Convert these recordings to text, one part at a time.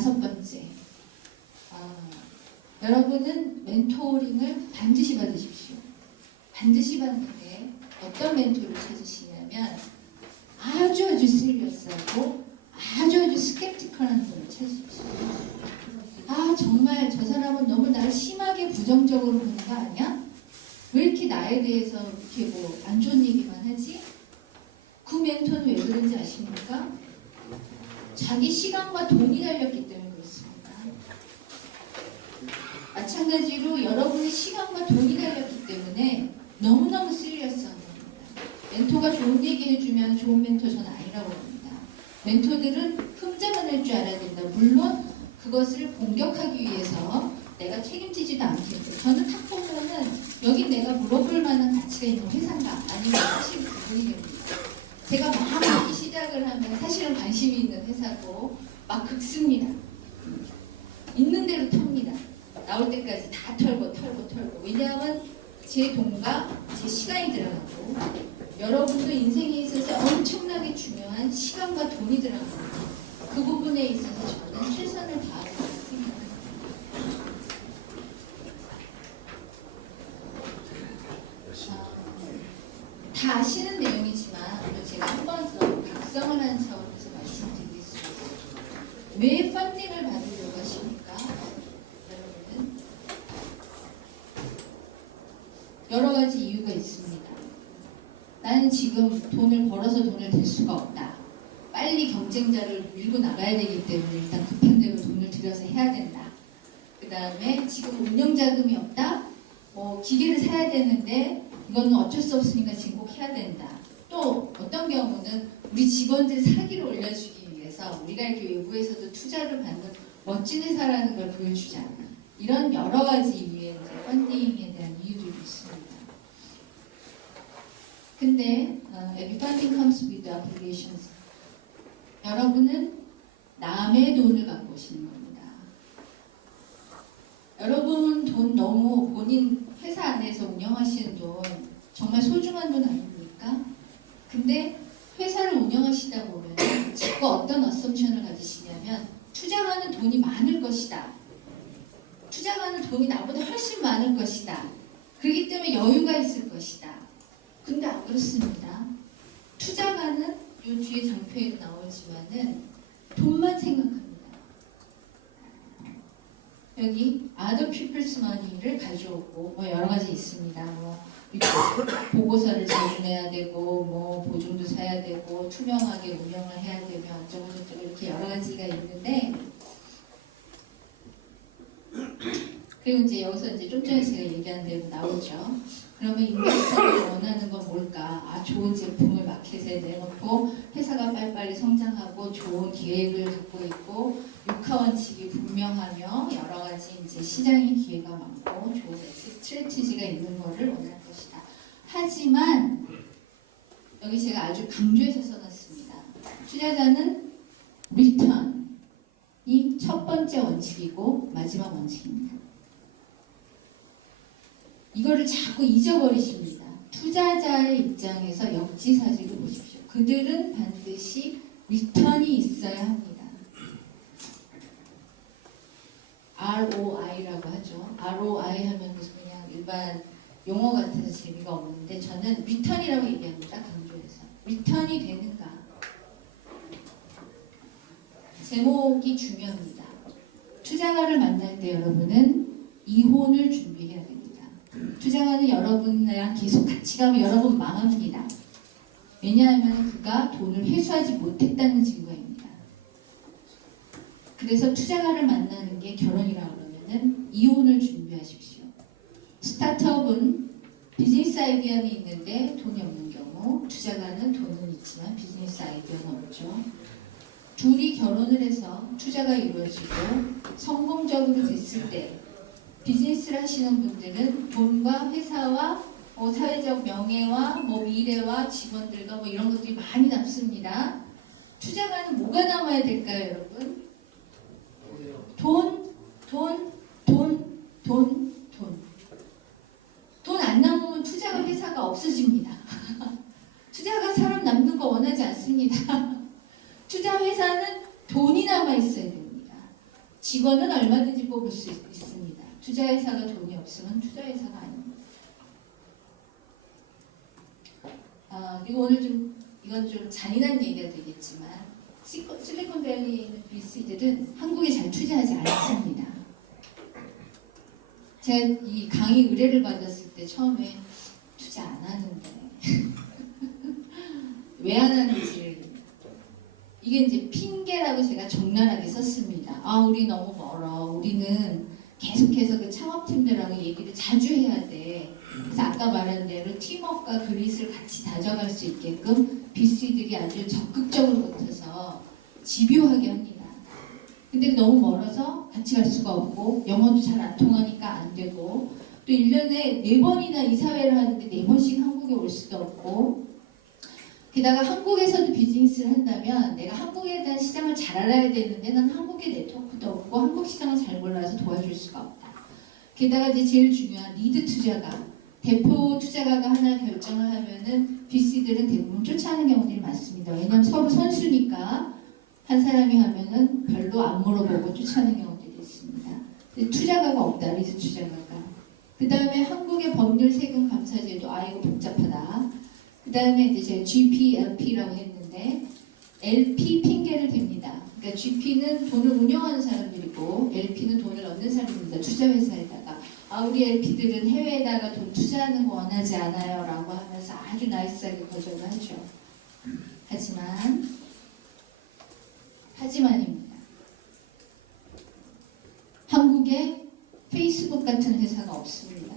5번째, 여러분은 멘토링을 반드시 받으십시오. 반드시 받는데 어떤 멘토를 찾으시냐면 아주 시리어스하고 아주 스캡티컬한 분을 찾으십시오. 정말 저 사람은 너무 날 심하게 부정적으로 보는 거 아니야? 왜 이렇게 나에 대해서 이렇게 안 좋은 얘기만 하지? 그 멘토는 왜 그런지 아십니까? 자기 시간과 돈이 달렸기 때문에 그렇습니다. 마찬가지로 여러분의 시간과 돈이 달렸기 때문에 너무너무 시리어스한 겁니다. 멘토가 좋은 얘기 해주면 좋은 멘토 전 아니라고 봅니다. 멘토들은 흠잡아 낼 줄 알아야 된다. 물론 그것을 공격하기 위해서 내가 책임지지도 않겠고, 저는 딱 보면은 여기 내가 물어볼 만한 가치가 있는 회사인가 아니면 사실 그분이 됩니다. 제가 막 하기 시작을 하면 사실은 관심이 있는 회사고 막 긁습니다. 있는 대로 텁니다. 나올 때까지 다 털고. 왜냐하면 제 돈과 제 시간이 들어가고, 여러분도 인생에 있어서 엄청나게 중요한 시간과 돈이 들어갑니다. 그 부분에 있어서 저는 최선을 다하고 생각합니다. 다 아시는 내용이지만 오늘 제가 한 번 더 각성을 하는 차원에서 말씀드리겠습니다. 왜 펀딩을 받으려고 하십니까? 여러분은 여러 가지 이유가 있습니다. 나는 지금 돈을 벌어서 돈을 댈 수가 없다. 빨리 경쟁자를 밀고 나가야 되기 때문에 일단 급한 대로 돈을 들여서 해야 된다. 그 다음에 지금 운영자금이 없다. 기계를 사야 되는데 이거는 어쩔 수 없으니까 지금 꼭 해야 된다. 또 어떤 경우는 우리 직원들 사기를 올려주기 위해서 우리가 이렇게 외부에서도 투자를 받는 멋진 회사라는 걸 보여주자. 이런 여러 가지 이유의 펀딩에 대한 이유들이 있습니다. 근데 every funding comes with obligations. 여러분은 남의 돈을 갖고 오시는 겁니다. 여러분 돈 너무 본인 회사 안에서 운영하시는 돈 정말 소중한 돈 아닙니까? 근데 회사를 운영하시다 보면 자꾸 어떤 어썸션을 가지시냐면 투자하는 돈이 많을 것이다. 투자하는 돈이 나보다 훨씬 많을 것이다. 그렇기 때문에 여유가 있을 것이다. 근데 안 그렇습니다. 투자가는 요 뒤에 장표에도 나오지만은 돈만 생각합니다. 여기 other people's money를 가져오고 여러 가지 있습니다. 보고서를 자주 내야 되고 보증도 사야 되고 투명하게 운영을 해야 되면 어쩌고저쩌고 이렇게 여러 가지가 있는데, 그리고 이제 여기서 좀 전에 제가 얘기한 대로 나오죠. 그러면 인베스터가 원하는 건 뭘까? 좋은 제품을 마켓에 내놓고 회사가 빨리빨리 성장하고 좋은 계획을 갖고 있고 육하 원칙이 분명하며 여러 가지 이제 시장의 기회가 많고 좋은 스트래티지가 있는 것을 원할 것이다. 하지만 여기 제가 아주 강조해서 써놨습니다. 투자자는 리턴이 첫 번째 원칙이고 마지막 원칙입니다. 이거를 자꾸 잊어버리십니다. 투자자의 입장에서 역지사지를 보십시오. 그들은 반드시 리턴이 있어야 합니다. ROI라고 하죠. ROI 하면 그냥 일반 용어 같아서 재미가 없는데 저는 리턴이라고 얘기합니다. 강조해서. 리턴이 되는가? 제목이 중요합니다. 투자가를 만날 때 여러분은 이혼을 준비해야 됩니다. 투자가는 여러분이랑 계속 같이 가면 여러분 망합니다. 왜냐하면 그가 돈을 회수하지 못했다는 증거입니다. 그래서 투자가를 만나는 게 결혼이라고 그러면은 이혼을 준비하십시오. 스타트업은 비즈니스 아이디어는 있는데 돈이 없는 경우, 투자가는 돈은 있지만 비즈니스 아이디어는 없죠. 둘이 결혼을 해서 투자가 이루어지고 성공적으로 됐을 때 비즈니스를 하시는 분들은 돈과 회사와 사회적 명예와 미래와 직원들과 이런 것들이 많이 남습니다. 투자가는 뭐가 남아야 될까요, 여러분? 돈. 돈 안 남으면 투자가 회사가 없어집니다. 투자가 사람 남는 거 원하지 않습니다. 투자 회사는 돈이 남아 있어야 됩니다. 직원은 얼마든지 뽑을 수 있습니다. 투자회사가 돈이 없으면 투자회사가 아닙니다. 그리고 오늘 이건 좀 잔인한 얘기가 되겠지만 실리콘밸리에 있는 VC들은 한국에 잘 투자하지 않습니다. 제가 이 강의 의뢰를 받았을 때 처음에 투자 안 하는데 왜 안 하는지를 이게 이제 핑계라고 제가 적나라하게 썼습니다. 우리 너무 멀어. 우리는 계속해서 그 창업팀들하고 얘기를 자주 해야 돼. 그래서 아까 말한 대로 팀워크와 그릿을 같이 다져갈 수 있게끔 VC들이 아주 적극적으로 붙어서 집요하게 합니다. 근데 너무 멀어서 같이 갈 수가 없고 영어도 잘 안 통하니까 안 되고 또 1년에 4번이나 이사회를 하는데 4번씩 한국에 올 수도 없고 게다가 한국에서도 비즈니스를 한다면 내가 한국에 대한 시장을 잘 알아야 되는데 난 한국의 네트워크도 없고 한국 시장을 잘 몰라서 도와줄 수가 없다. 게다가 이제 제일 중요한 리드 투자가 대표 투자가가 하나 결정을 하면은 VC들은 대부분 쫓아하는 경우들이 많습니다. 왜냐하면 서로 선수니까 한 사람이 하면은 별로 안 물어보고 쫓아하는 경우들이 있습니다. 투자가가 없다, 리드 투자가가. 그 다음에 한국의 법률 세금 감사제도 이거 복잡하다. 그 다음에 이제 제가 GP, LP라고 했는데 LP 핑계를 댑니다. 그러니까 GP는 돈을 운영하는 사람들이고 LP는 돈을 얻는 사람입니다. 투자회사에다가 우리 LP들은 해외에다가 돈 투자하는 거 원하지 않아요 라고 하면서 아주 나이스하게 거절을 하죠. 하지만입니다. 한국에 페이스북 같은 회사가 없습니다.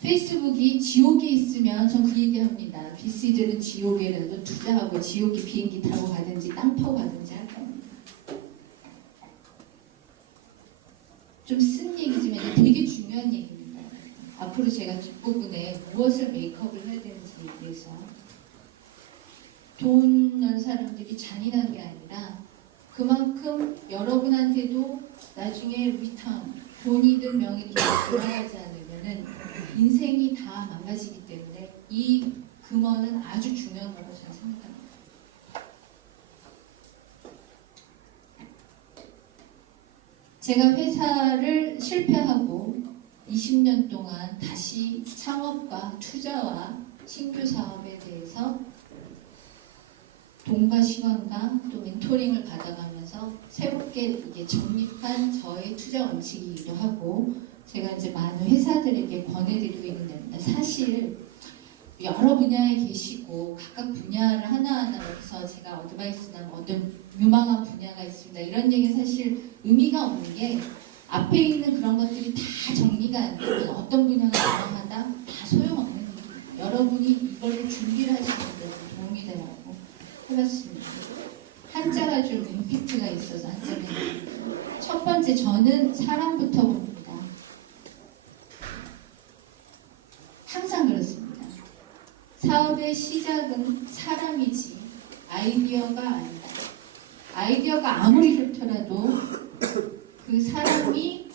페이스북이 지옥에 있으면 전 그 얘기합니다. VC들은 지옥에라도 투자하고 지옥에 비행기 타고 가든지 땅 파고 가든지 할 겁니다. 좀 쓴 얘기지만 되게 중요한 얘기입니다. 앞으로 제가 뒷부분에 무엇을 메이크업을 해야 되는지 얘기해서 돈 난 사람들이 잔인한 게 아니라 그만큼 여러분한테도 나중에 리턴, 돈이든 명예든 돌아가지 않으면은 인생이 다 망가지기 때문에 이 금원은 아주 중요한 거라고 저는 생각합니다. 제가 회사를 실패하고 20년 동안 다시 창업과 투자와 신규 사업에 대해서 돈과 시간과 또 멘토링을 받아가면서 새롭게 이게 정립한 저의 투자 원칙이기도 하고 제가 이제 많은 회사들에게 권해드리고 있는 데입니다. 사실 여러 분야에 계시고 각각 분야를 하나하나 여기서 제가 어드바이스나 어떤 유망한 분야가 있습니다. 이런 얘기는 사실 의미가 없는 게 앞에 있는 그런 것들이 다 정리가 안 되면 어떤 분야가 유망하다 다 소용없는 겁니다. 여러분이 이거를 준비를 하시는 데 도움이 되라고 해봤습니다. 한자가 좀 임팩트가 있어서 한자를 해봤습니다. 첫 번째, 저는 사람부터 봅니다. 항상 그렇습니다. 사업의 시작은 사람이지 아이디어가 아니다. 아이디어가 아무리 좋더라도 그 사람이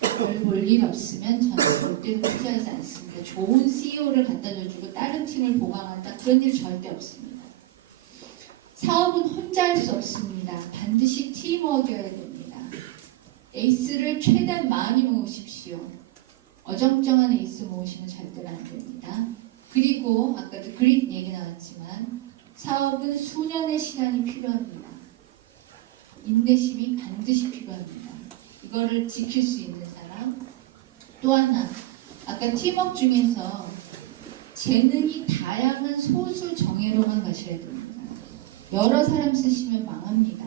별 볼 일 없으면 저는 절대로 투자하지 않습니다. 좋은 CEO를 갖다 줘주고 다른 팀을 보강한다. 그런 일 절대 없습니다. 사업은 혼자 할 수 없습니다. 반드시 팀워크여야 됩니다. 에이스를 최대한 많이 모으십시오. 어정쩡한 에이스 모으시면 절대로 안 됩니다. 그리고 아까도 그릿 얘기 나왔지만 사업은 수년의 시간이 필요합니다. 인내심이 반드시 필요합니다. 이거를 지킬 수 있는 사람. 또 하나, 아까 팀워크 중에서 재능이 다양한 소수 정예로만 가셔야 됩니다. 여러 사람 쓰시면 망합니다.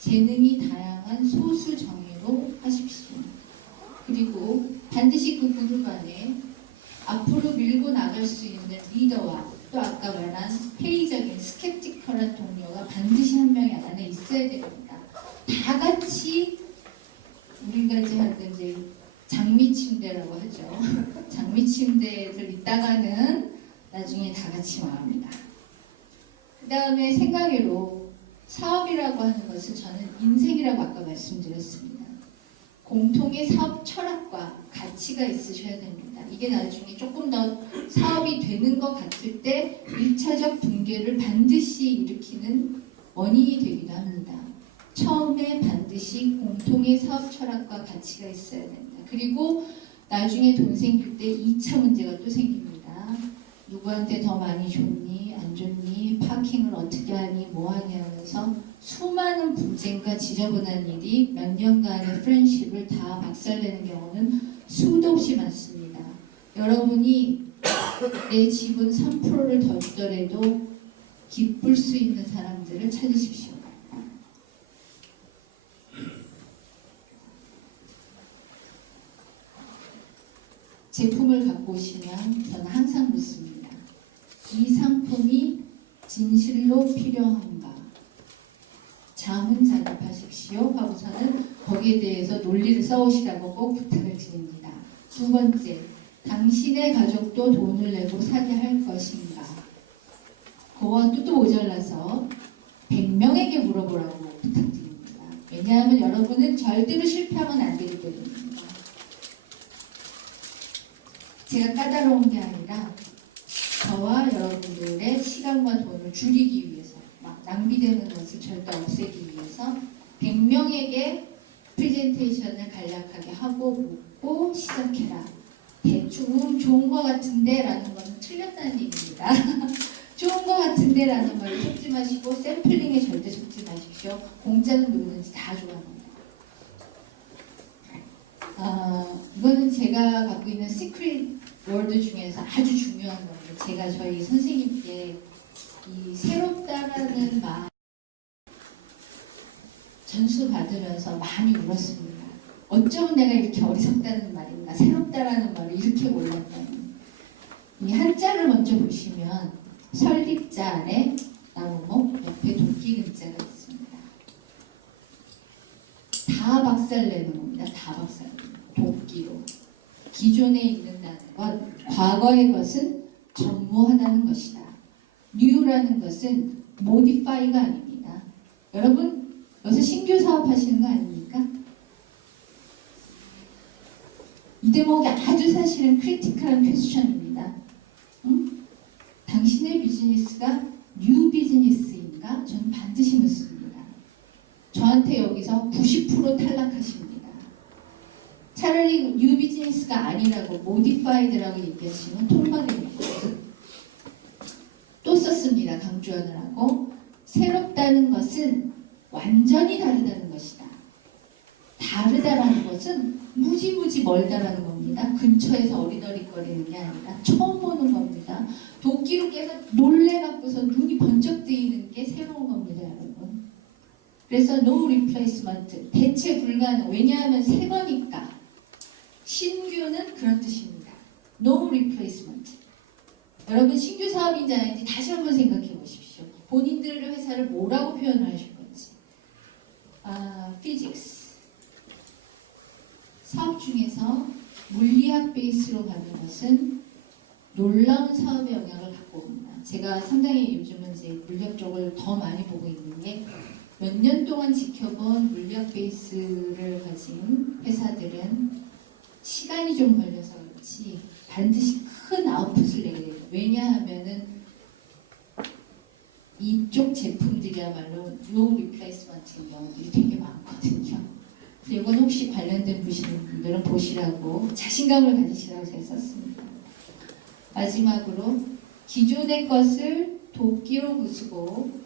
재능이 다양한 소수 정예로 하십시오. 그리고 반드시 그 그룹 안에 앞으로 밀고 나갈 수 있는 리더와 또 아까 말한 회의적인 스캡티컬한 동료가 반드시 한 명이 안에 있어야 됩니다. 다 같이 우리가 이제 하던 이제 장미 침대라고 하죠. 장미 침대들 있다가는 나중에 다 같이 망합니다. 그 다음에 생각외로 사업이라고 하는 것은 저는 인생이라고 아까 말씀드렸습니다. 공통의 사업 철학과 가치가 있으셔야 됩니다. 이게 나중에 조금 더 사업이 되는 것 같을 때 1차적 붕괴를 반드시 일으키는 원인이 되기도 합니다. 처음에 반드시 공통의 사업 철학과 가치가 있어야 된다. 그리고 나중에 돈 생길 때 2차 문제가 또 생깁니다. 누구한테 더 많이 줬니? 안 줬니? 파킹을 어떻게 하니? 뭐 하니? 하면서 수많은 분쟁과 지저분한 일이 몇 년간의 프렌십을 다 박살내는 경우는 수도 없이 많습니다. 여러분이 내 지분 3%를 더 주더라도 기쁠 수 있는 사람들을 찾으십시오. 제품을 갖고 오시면 저는 항상 묻습니다. 이 상품이 진실로 필요한가? 자문자답하십시오 하고서는 거기에 대해서 논리를 써오시라고 꼭 부탁을 드립니다. 두 번째, 당신의 가족도 돈을 내고 사게 할 것인가? 그와 또 모자라서 100명에게 물어보라고 부탁드립니다. 왜냐하면 여러분은 절대로 실패하면 안 되기 때문입니다. 제가 까다로운 게 아니라 저와 여러분들의 시간과 돈을 줄이기 위해서, 막 낭비되는 것을 절대 없애기 위해서 100명에게 프레젠테이션을 간략하게 하고 묻고 시작해라. 대충 좋은 것 같은데 라는 것은 틀렸다는 얘기입니다. 좋은 것 같은데 라는 말을 속지 마시고 샘플링에 절대 속지 마십시오. 공짜는 누구든지 다 좋아합니다. 이거는 제가 갖고 있는 시크릿 월드 중에서 아주 중요한 겁니다. 제가 저희 선생님께 이 새롭다라는 말 전수 받으면서 많이 울었습니다. 어쩌면 내가 이렇게 어리석다는 말인가, 새롭다라는 말을 이렇게 몰랐다니. 이 한자를 먼저 보시면 설립자 아래 나무목 옆에 도끼 근자가 있습니다. 다 박살내는 겁니다. 다 박살내는 도끼로. 기존에 있는다는 것, 과거의 것은 전무하다는 것이다. 뉴라는 것은 모디파이가 아닙니다. 여러분, 여기서 신규 사업하시는 거 아닙니까? 이 대목이 아주 사실은 크리티컬한 퀘스천입니다. 당신의 비즈니스가 뉴 비즈니스인가? 저는 반드시 묻습니다. 저한테 여기서 90% 탈락하십니다. 차라리 뉴 비즈니스가 아니라고 모디파이드라고 얘기하시면 통과됩니다. 또 썼습니다. 강조하느라고. 새롭다는 것은 완전히 다르다는 것이다. 다르다라는 것은 무지무지 멀다라는 겁니다. 근처에서 어리더리거리는 게 아니라 처음 보는 겁니다. 도끼로 깨서 놀래갖고서 눈이 번쩍 뜨이는 게 새로운 겁니다, 여러분. 그래서 no replacement, 대체 불가능. 왜냐하면 새 거니까. 신규는 그런 뜻입니다. No replacement. 여러분 신규 사업인지 아닌지 다시 한번 생각해 보십시오. 본인들의 회사를 뭐라고 표현을 하실 건지. physics. 사업 중에서 물리학 베이스로 가는 것은 놀라운 사업의 영향을 갖고 옵니다. 제가 상당히 요즘은 이제 물리학 쪽을 더 많이 보고 있는 게 몇 년 동안 지켜본 물리학 베이스를 가진 회사들은 시간이 좀 걸려서 그렇지 반드시 큰 아웃풋을 내게 돼요. 왜냐하면은 이쪽 제품들이야말로 no replacement인 경우들이 되게 많거든요. 이건 혹시 관련된 분들은 보시라고 자신감을 가지시라고 제가 썼습니다. 마지막으로 기존의 것을 도끼로 부수고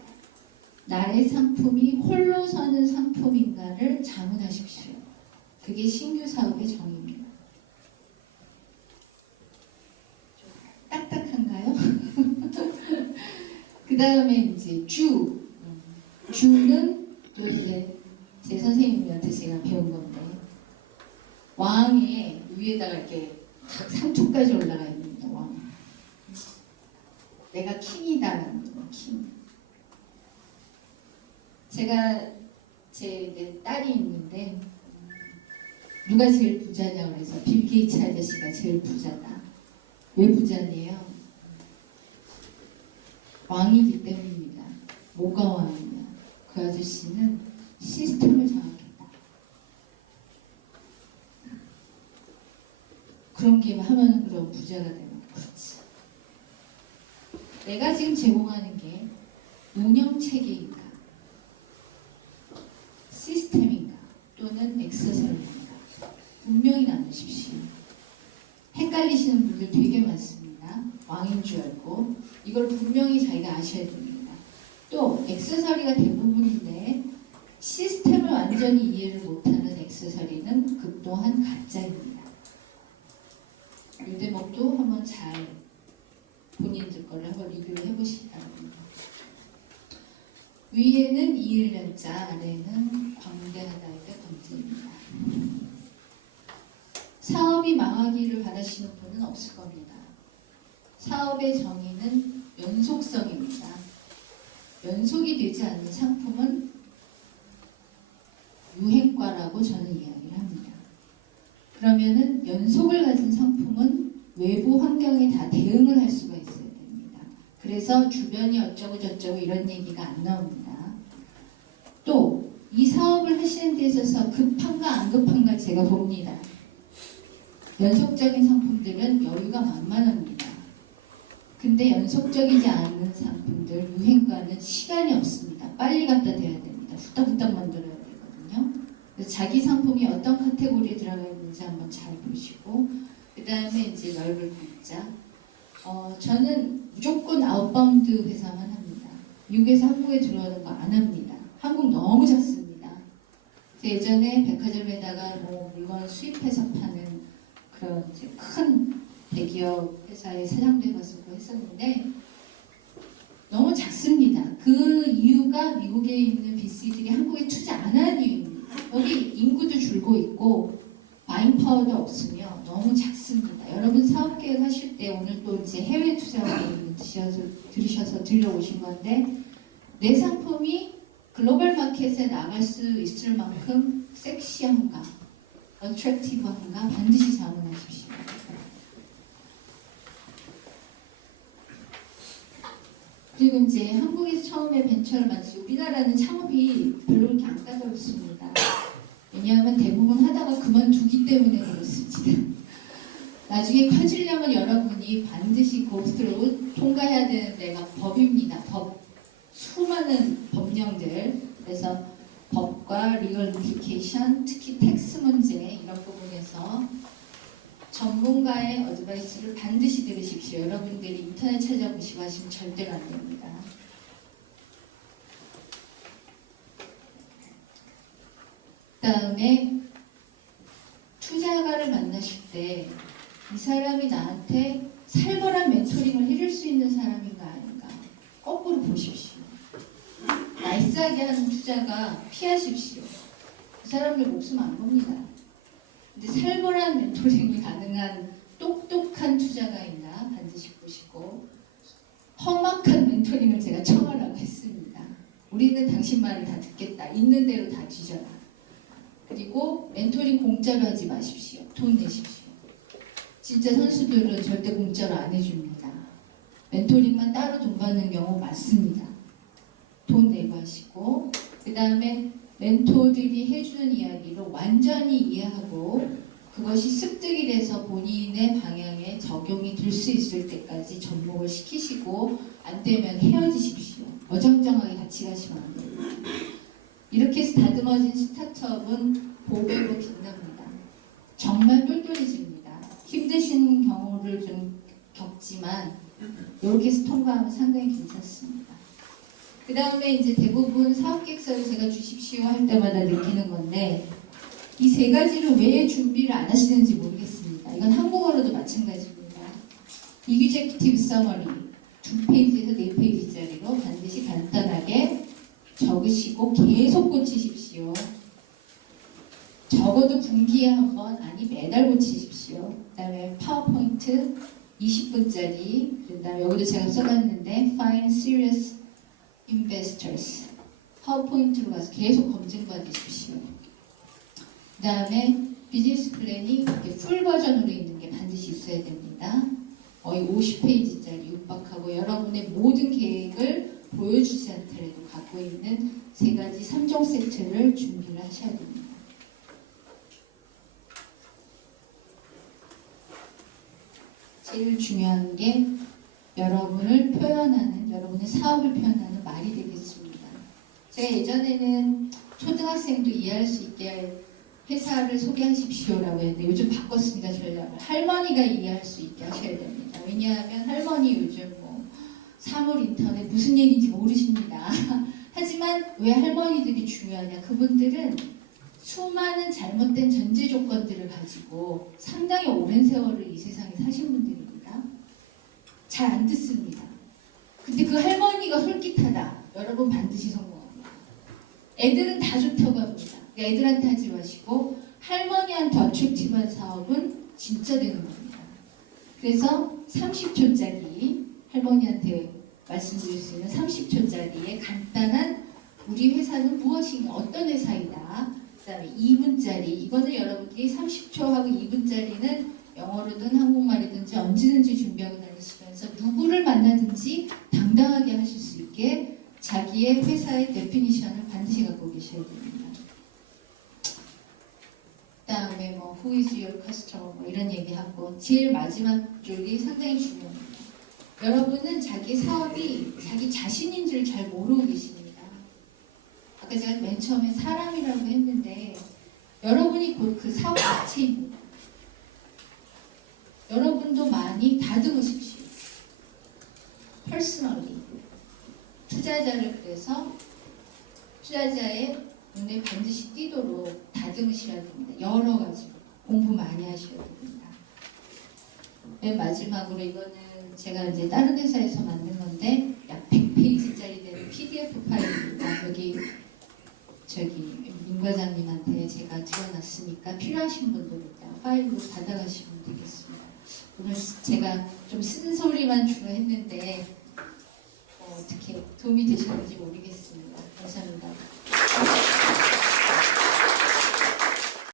나의 상품이 홀로 서는 상품인가를 자문하십시오. 그게 신규 사업의 정의입니다. 딱딱한가요? 그 다음에 이제 주는 또 이제 제 선생님한테 제가 배운 건데 왕의 위에다가 이렇게 상투까지 올라가 있는 왕. 내가 킹이다라는 거, 킹. 제가 제 딸이 있는데 누가 제일 부자냐고 그래서 빌 게이츠 아저씨가 제일 부자다. 왜 부자네요? 왕이기 때문입니다. 뭐가 왕이냐? 그 아저씨는 시스템을 장악했다. 그런 게 하면 그럼 부자가 되는 그렇지. 내가 지금 제공하는 게 운영 체계인가? 분명히 나누십시오. 헷갈리시는 분들 되게 많습니다. 왕인 줄 알고. 이걸 분명히 자기가 아셔야 됩니다. 또 액세서리가 대부분인데 시스템을 완전히 이해를 못하는 액세서리는 그 또한 가짜입니다. 이 대목도 한번 잘 본인들 거를 한번 리뷰를 해보시기 바랍니다. 위에는 이을련자, 아래는 광대하다의 번째입니다. 사업이 망하기를 바라시는 분은 없을 겁니다. 사업의 정의는 연속성입니다. 연속이 되지 않는 상품은 유행과라고 저는 이야기를 합니다. 그러면은 연속을 가진 상품은 외부 환경에 다 대응을 할 수가 있어야 됩니다. 그래서 주변이 어쩌고 저쩌고 이런 얘기가 안 나옵니다. 또 이 사업을 하시는 데 있어서 급한가 안 급한가 제가 봅니다. 연속적인 상품들은 여유가 만만합니다. 근데 연속적이지 않은 상품들, 유행과는 시간이 없습니다. 빨리 갖다 대야 됩니다. 후딱후딱 만들어야 되거든요. 그래서 자기 상품이 어떤 카테고리에 들어가 있는지 한번 잘 보시고, 그 다음에 이제 넓을 글자. 저는 무조건 아웃바운드 회사만 합니다. 미국에서 한국에 들어오는 거 안 합니다. 한국 너무 작습니다. 예전에 백화점에다가 뭐 물건 수입해서 파는 그런 이제 큰 대기업 회사의 사장도 해봤었고 했었는데 너무 작습니다. 그 이유가 미국에 있는 VC들이 한국에 투자 안 하는 이유입니다. 여기 인구도 줄고 있고 바잉 파워도 없으며 너무 작습니다. 여러분 사업 계획 하실 때 오늘 또 이제 해외 투자 들으셔서 들려오신 건데 내 상품이 글로벌 마켓에 나갈 수 있을 만큼 섹시한가, 어트랙티브한가 반드시 자문하십시오. 그리고 이제 한국에서 처음에 벤처를 만들고 우리나라는 창업이 별로 그렇게 안 까다롭습니다. 왜냐하면 대부분 하다가 그만두기 때문에 그렇습니다. 나중에 커지려면 여러분이 반드시 고스트로 통과해야 되는 데가 법입니다. 법. 수많은 법령들. 그래서 법과 리걸 임플리케이션, 특히 텍스 문제 이런 부분에서 전문가의 어드바이스를 반드시 들으십시오. 여러분들이 인터넷 찾아보시고 하시면 절대로 안 됩니다. 그 다음에 투자가를 만나실 때 이 사람이 나한테 살벌한 멘토링을 해줄 수 있는 사람인가 아닌가 거꾸로 보십시오. 나이스하게 하는 투자가 피하십시오. 그 사람들 목숨 안 겁니다. 근데 살벌한 멘토링이 가능한 똑똑한 투자가 있나 반드시 보시고 험악한 멘토링을 제가 청하라고 했습니다. 우리는 당신 말을 다 듣겠다. 있는 대로 다 뒤져라. 그리고 멘토링 공짜로 하지 마십시오. 돈 내십시오. 진짜 선수들은 절대 공짜로 안 해줍니다. 멘토링만 따로 돈 받는 경우 많습니다. 돈 내고 하시고 그 다음에 멘토들이 해주는 이야기를 완전히 이해하고 그것이 습득이 돼서 본인의 방향에 적용이 될 수 있을 때까지 접목을 시키시고 안 되면 헤어지십시오. 어정쩡하게 같이 가시면 안 됩니다. 이렇게 해서 다듬어진 스타트업은 보배로 빛납니다. 정말 똘똘해집니다. 힘드신 경우를 좀 겪지만 이렇게 해서 통과하면 상당히 괜찮습니다. 그 다음에 이제 대부분 사업계획서를 제가 주십시오 할 때마다 느끼는 건데 이 세 가지를 왜 준비를 안 하시는지 모르겠습니다. 이건 한국어로도 마찬가지입니다. Executive Summary 2페이지에서 4페이지짜리로 반드시 간단하게 적으시고 계속 고치십시오. 적어도 분기에 한 번, 아니 매달 고치십시오. 그 다음에 파워포인트 20분짜리, 그 다음에 여기도 제가 써놨는데 Find Serious Investors 파워포인트로 가서 계속 검증받으십시오. 그 다음에 비즈니스 플랜이 이렇게 풀 버전으로 있는 게 반드시 있어야 됩니다. 거의 50페이지짜리 육박하고 여러분의 모든 계획을 보여주지 않더라도 갖고 있는 세 가지 3종 세트를 준비를 하셔야 됩니다. 제일 중요한 게 여러분을 표현하는, 여러분의 사업을 표현하는 말이 되겠습니다. 제가 예전에는 초등학생도 이해할 수 있게 회사를 소개하십시오라고 했는데 요즘 바꿨습니다. 전략을. 할머니가 이해할 수 있게 하셔야 됩니다. 왜냐하면 할머니 요즘 뭐 사물 인터넷 무슨 얘기인지 모르십니다. 하지만 왜 할머니들이 중요하냐? 그분들은 수많은 잘못된 전제 조건들을 가지고 상당히 오랜 세월을 이 세상에 사신 분들입니다. 잘 안 듣습니다. 근데 그 할머니가 솔깃하다. 여러분 반드시 성공합니다. 애들은 다 좋다고 합니다. 그러니까 애들한테 하지 마시고 할머니한테 어트랙티브한 사업은 진짜 되는 겁니다. 그래서 30초짜리 할머니한테 말씀드릴 수 있는 30초짜리의 간단한 우리 회사는 무엇인가, 어떤 회사이다. 그 다음에 2분짜리, 이거는 여러분들이 30초하고 2분짜리는 영어로든 한국말이든지 언제든지 준비하고 다니시면서 누구를 만나든지 당당하게 하실 수 있게 자기의 회사의 데피니션을 반드시 갖고 계셔야 됩니다. 그 다음에 뭐 Who is your customer 뭐 이런 얘기하고 제일 마지막 쪽이 상당히 중요합니다. 여러분은 자기 사업이 자기 자신인 줄 잘 모르고 계십니다. 아까 제가 맨 처음에 사람이라고 했는데 여러분이 곧 그 사업 자체입니다. 여러분도 많이 다듬으십시오. 퍼스널리. 투자자를 그래서 투자자의 눈에 반드시 띄도록 다듬으셔야 됩니다. 여러 가지로 공부 많이 하셔야 됩니다. 맨 마지막으로 이거는 제가 이제 다른 회사에서 만든 건데 약 100페이지짜리 되는 PDF 파일입니다. 여기 임 과장님한테 제가 드려놨으니까 필요하신 분들은 파일로 받아가시면 되겠습니다. 오늘 제가 좀 쓴소리만 주로 했는데 어떻게 도움이 되셨는지 모르겠습니다.